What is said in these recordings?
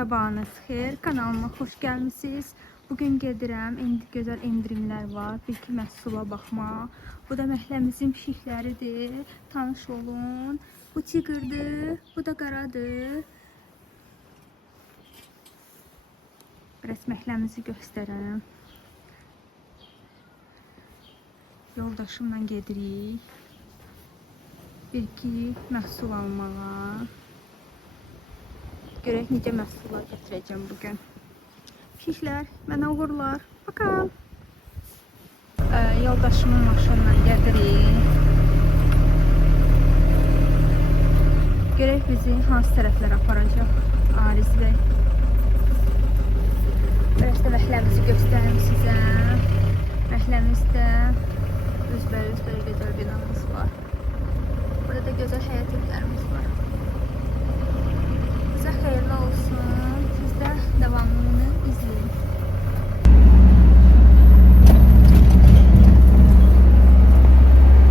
Sabahınız xeyir, kanalıma xoş gəlmisiniz. Bugün gedirəm, indi gözəl endirimlər var. Bir-iki məhsula baxma. Bu da məhləmizin pişikləridir. Tanış olun. Bu tigirdir, bu da qaradır. Biraz məhləmizi göstərəm. Yoldaşımla gedirik. Bir-iki məhsul almağa. Görək necə məhsullar gətirəcəm bugün. Pişiklər, mənə uğurlar. Bakalım. Yoldaşımın maşınla gedirik. Görək bizi hansı tərəflər aparacaq Ariz bəy. Biraz da məhləmizi göstərim sizə. Məhləmizdə üzbəüz belə gözəl binamız var. Burada da gözəl həyat evlərimiz var. Bizə xeyirli olsun. Siz də devamını izləyin.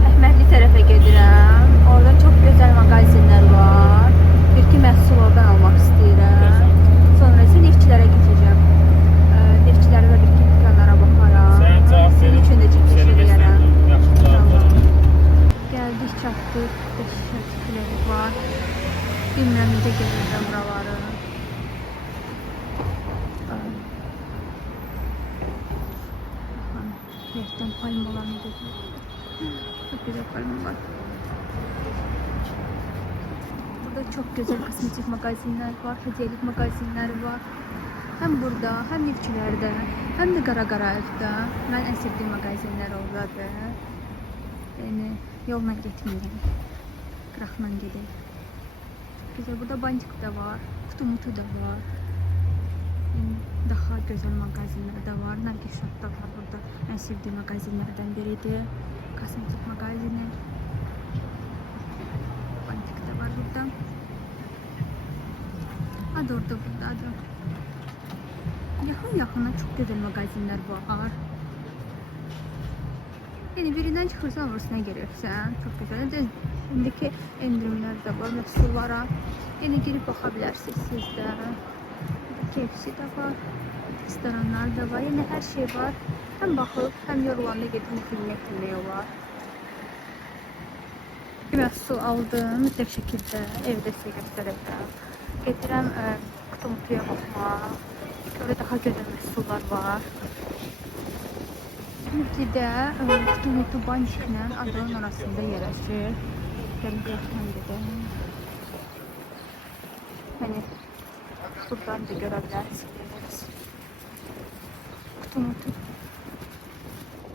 Əhmədli tərəfə gedirəm. Orada çox gözəl mağazinlər var. Bir-iki məhsul oradan almaq istəyirəm. Sonra isə neftçilərə gidəcəm. Neftçilərə də bir-iki dükanlara baxaram. Senin üçün də çəkiliş edərəm. Gəldik, çatdıq. Beşiklər var. Bilmirəm necə gedirəm buraları. Yerdən palmalarını gedirəm. Çok güzel palma var. Burada çok güzel kosmetik magazinler var, hediyelik magazinler var. Hem burada, hem neftçilerde, hem de Qaraqarayevdə. Mən en sevdiğim magazinler oradadır. Yani yolla getməyirəm. Qıraqla gedək. Güzel, burada bantik da var, kutu da var. Daha güzel magazinler de var. Nargişat da var burada. En sevdiğim magazinlerden biridir. Kosmetik magazini. Bantik de var burada. Adı orada burada adı. Yakın çok güzel magazinler var. Yani birinden çıkırsan orasına gelirsen çok güzel. Şimdiki endirimler de var məhsullara. Yani girip bakabilirsiniz siz de. KFC de var. Restoranlar da var. Yani her şey var. Hem bakıp hem yorulanda gedib yemək var. Məhsul aldım. Mütləq şəkildə evdə sizə göstərəcəm. Gedirəm kutu-mutuya baxmaq. Orada daha gözəl məhsullar var. Mütlədə kutu-mutu banşiklə adının arasında yerləşir. Gəlin qıraqdan gedək. Hani buradan da görebilirsiniz. Kutu-mutu.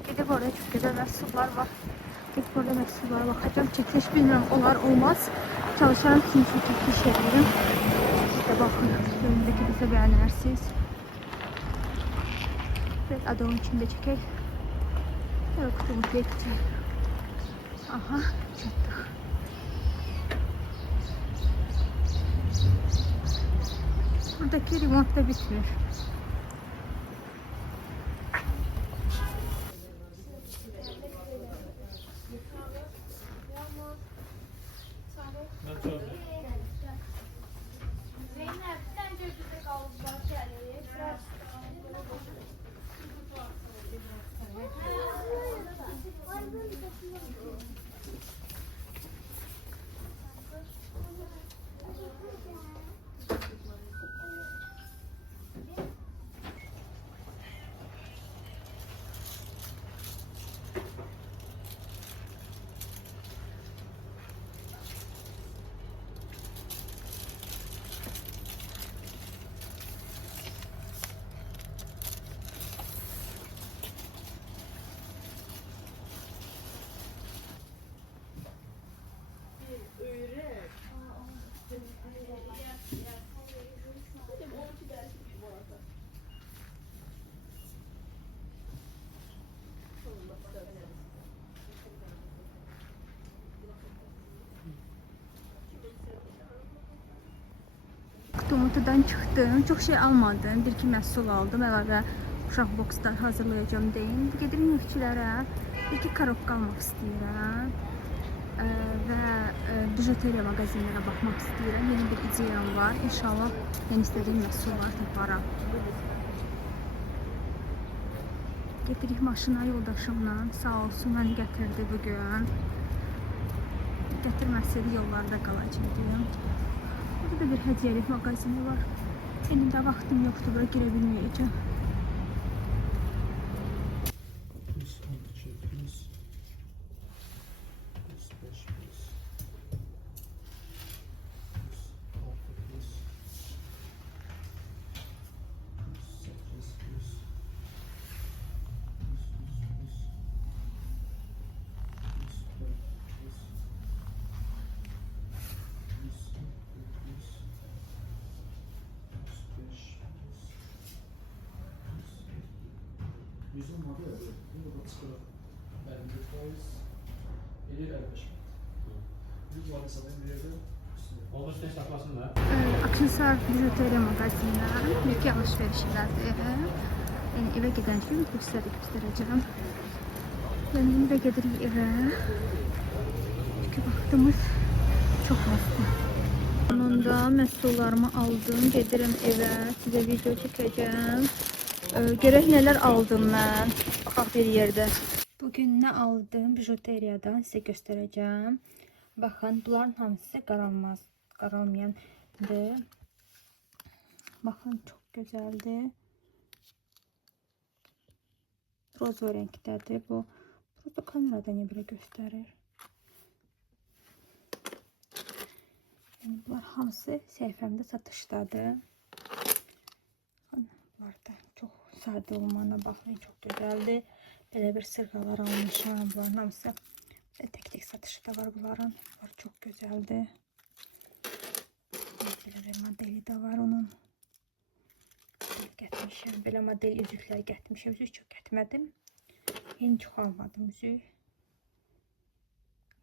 Gidip orada çok güzel məhsullar var. Gidip orada məhsullara bakacağım. Çekiliş bilmiyorum olar olmaz. Çalışarım sizin için çekiliş ederim. İşte bakın. Önündeki bize beğenirsiniz. Evet, adamın içinde çekeyim. Evet, kutu-mutuya gideceğim. Aha, çattık. Buradaki remote da bitmiyor. Kutu-mutudan çıxdım. Çox şey almadım. Bir-iki məhsul aldım. Əlavə uşaq bokslar hazırlayacağım deyin. Gedim neftçilərə. Bir-iki korobka almaq istəyirəm. və bijuteriya mağazinlərə baxmaq istəyirəm. Yeni bir ideyam var. İnşallah yeni istədiyim məhsullar taparam. Gedirik maşına yoldaşımla. Sağ olsun məni gətirdi bugün. Gətirməsəydi yollarda qalacaqdım. Burada da bir hədiyəlik mağazini var. Benim də vaxtım yoxdur, bura girə bilməyəcəm. Yüzün adı ya, burada çıkıyor. 50%, 50-55. 100 var hesabını bir yerde üstüne. Olmuş ne saklasın da. Aksesuar bijuteriya mağazinləri, mülki alış-verişlərdir. Yəni evə gedən kimi bu sizə də göstərəcəm. Yəni indi də gedirik evə. Çünki vaxtımız çox azdır. Sonunda məhsullarımı aldım, gedirəm evə. Sizə video çəkəcəm. Görək nələr aldım mən. Baxaq bir yerdə. Bugün nə aldım bijuteriyadan sizə göstərəcəm. Baxın, bunların hamısı qaralmayandır. Baxın, çox gözəldir. Roza rəngdədir bu. Burada kamerada nə belə göstərir. Yəni, bunlar hamısı səhifəmdə satışdadır. Bunlar da çox sadə olmağına baxın, çox gözəldir. Belə bir sırğalar almışam. Bunların hamısı tək-tək satışı da var bunların. Bunlar çox gözəldir. Belə bir modeli də var onun. Gətmişəm. Belə model üzüklər gətmişəm. Üzük çox gətmədim. Yeni çox almadım üzük.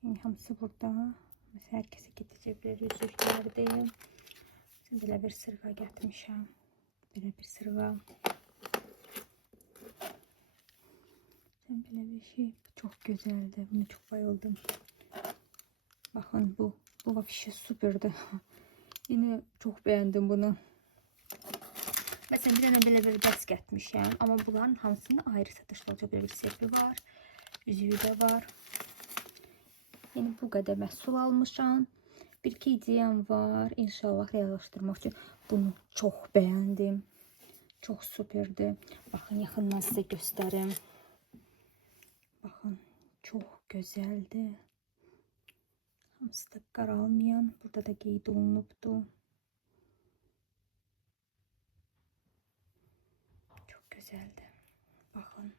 Yəni hamısı burada. Məsələn, hər kəsə gedəcək bir üzüklərdir. Belə bir sırğa gətmişəm. Belə bir sırğa. Belə bir şey. Çox gözəldir. Buna çox bayıldım. Baxın bu. Bu vəbşi superdir. Yine çox bəyəndim bunu. Məsələn, bir dənə belə bir dəst gətmişəm. Amma bunların hamısında ayrı satışda olacaq. Belə bir sepi var. Üzüyü də var. Yəni bu qədər məhsul almışam. Bir-iki ideyam var. İnşallah reallaşdırmaq üçün bunu çox bəyəndim. Çox superdir. Baxın, yaxından sizə göstərim. Baxın, çox gözəldir. Hamısı da qaralmayan. Burada da qeyd olunubdur. Çox gözəldir. Baxın.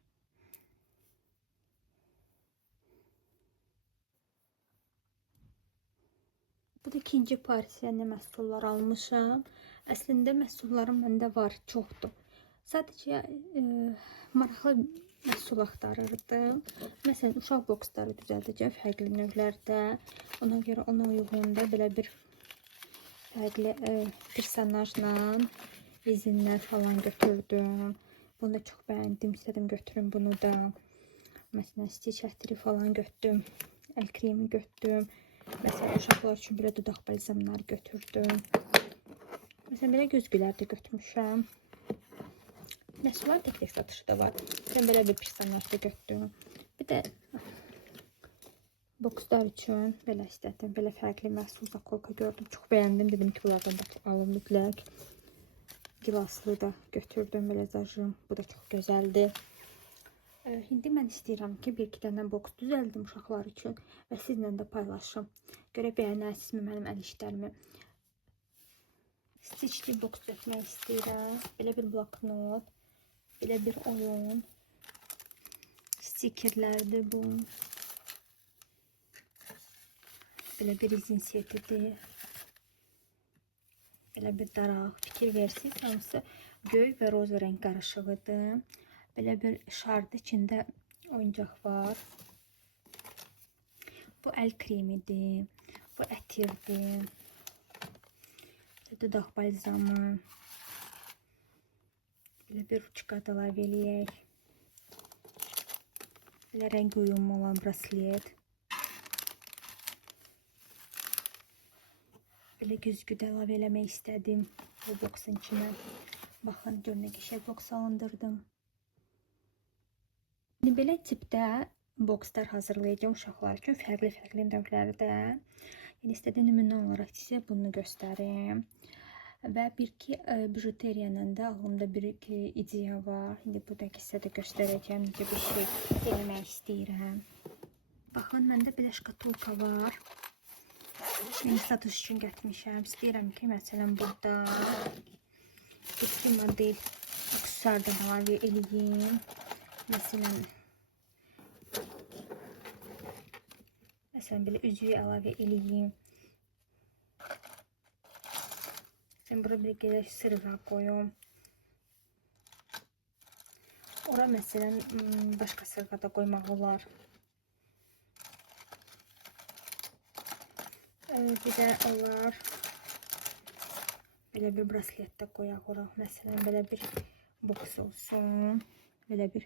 Bu da ikinci partiyada məhsullar almışam. Əslində məhsullarım məndə var, çoxdur. Sadəcə maraqlı məhsul axtarırdım. Məsələn, uşaq boksları düzəldəcəm fərqli növlərdə. Ona görə ona uyğun da belə bir fərqli personajla rezinlər falan götürdüm. Bunu da çox bəyəndim. İstədim götürüm bunu da. Məsələn, stitch ətri falan götürdüm. Əl kremi götürdüm. Məsələn, uşaqlar üçün belə dodaq balzamları götürdüm. Məsələn, belə göz gülər də götürmüşəm. Məhsullar tək-tək satışı da var. Mən belə bir personaj da götürdüm. Bir də bokslar üçün belə istədim. Belə fərqli məhsul zakolka gördüm. Çox bəyəndim. Dedim ki, bunlardan da alım mütləq. Gilaslı da götürdüm. Belə zajım. Bu da çox gözəldir. İndi mən istəyirəm ki, bir-iki dənə boks düzəldim uşaqlar üçün və sizlə də paylaşım. Görə bəyənərsinizmi mənim əl işlərimi. Stitchli boks düzəltmək istəyirəm. Belə bir bloknot, belə bir oyun, stikerlərdir bu. Belə bir rezin setidir. Belə bir daraq. Fikir versiniz, hamısı göy və roza rəng qarışığıdır. Belə bir şardı, içində oyuncaq var. Bu əl kremidir. Bu ətirdir. Dodaq balzamı. Belə bir ruchka da əlavə eləyək. Belə rəng uyumu olan braslet. Belə güzgü də əlavə eləmək istədim bu boksun içinə. Baxın, görün nə qəşəng boks alındırdım. İndi belə tipdə bokslar hazırlayacağım uşaqlar üçün fərqli növlərdə. Yəni istədiyim nümunə olaraq sizə bunu göstərim. Və bir-iki bijuteriyanın da ağlımda bir-iki ideya var. İndi buradakı sizə də göstərəcəm necə bir şey eləmək istəyirəm. Baxın, məndə belə şkatulka var. Yəni satış üçün gətirmişəm. İstəyirəm ki, məsələn burada bir-iki model aksessuardan əlavə eləyim. Məsələn belə üzüyü əlavə eləyim. Bura bir qədər sırğa qoyum. Ora məsələn başqa sırğa da qoymaq olar. Bir də olar belə bir braslet də qoyaq ora. Məsələn belə bir boks olsun. Belə bir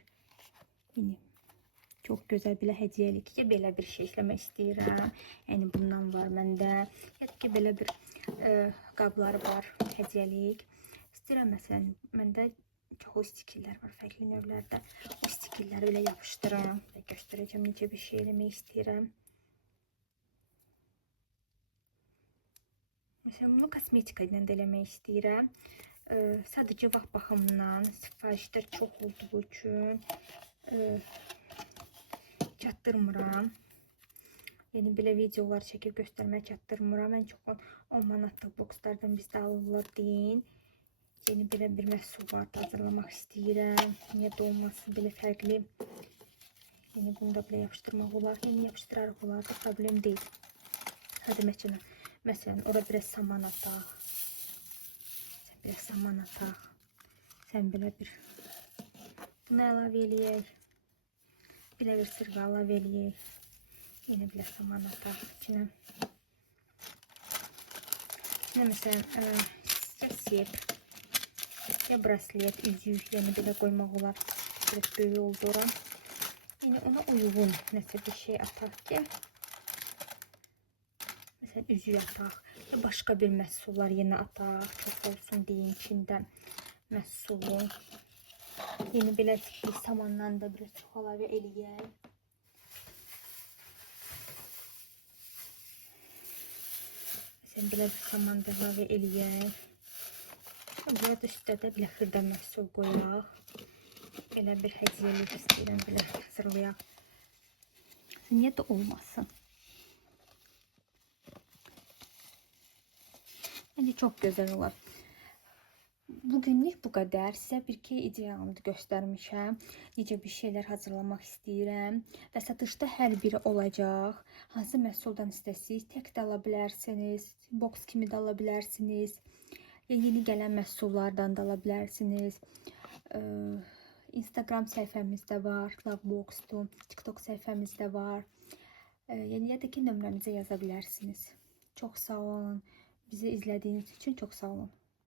çox gözəl belə hədiyyəlik ki, belə bir şey işləmək istəyirəm. Yəni bundan var məndə. Ya ki belə bir qablar var, hədiyyəlik. İstəyirəm məsələn məndə çox stikillər var fərqli növlərdə. O stikilləri belə yapışdırım və göstərəcəm necə bir şey eləmək istəyirəm. Məsələn bunu kosmetika ilə də eləmək istəyirəm. Sadəcə vaxt baxımından sifarişlər çox olduğu üçün çatdırmıram. Yəni belə videolar çəkib göstərmək çatdırmıram. Ən çox 10 manatlıq bokslardan bizdə alırlar deyin. Yeni belə bir məhsullar hazırlamaq istəyirəm. Niyə də olmasın belə fərqli. Yəni bunu da belə yapışdırmaq olar. Yəni yapışdırarıq olar da problem deyil. Hadi məsələn ora biraz saman ataq. Sən belə saman ataq. Sən belə bir bunu əlavə eləyək. Belə bir sırğa əlavə eləyək. Yine belə saman ataq içinə. İçinə məsələn ya sep, ya braslet, üzük, yəni belə qoymaq olar. Biraz böyük oldu ora. Yəni ona uyğun nəsə bir şey ataq ki, məsələn üzük ataq. Ya başqa bir məhsullar yenə ataq. Çox olsun deyin içində məhsulu. Yeni belə tipli samandan da biraz çox əlavə eləyək. Məsələn belə bir saman da əlavə eləyək. Burada üstə də belə xırda məhsul qoyaq. Belə bir hədiyyəlik istəyirəm, belə hazırlayaq. Niyə də olmasın? Yəni çox gözəl olar. Bugünlük bu qədər. Sizə bir-iki ideyamı göstərmişəm. Necə bir şeylər hazırlamaq istəyirəm. Və satışda hər biri olacaq. Hansı məhsuldan istəsiniz, tək də ala bilərsiniz. Boks kimi də ala bilərsiniz. Yeni gələn məhsullardan da ala bilərsiniz. Instagram səhifəmizdə var. Lovebox'du. TikTok səhifəmizdə var. Yəni ya da ki nömrəmizə yaza bilərsiniz. Çox sağ olun. Bizi izlədiyiniz üçün çox sağ olun.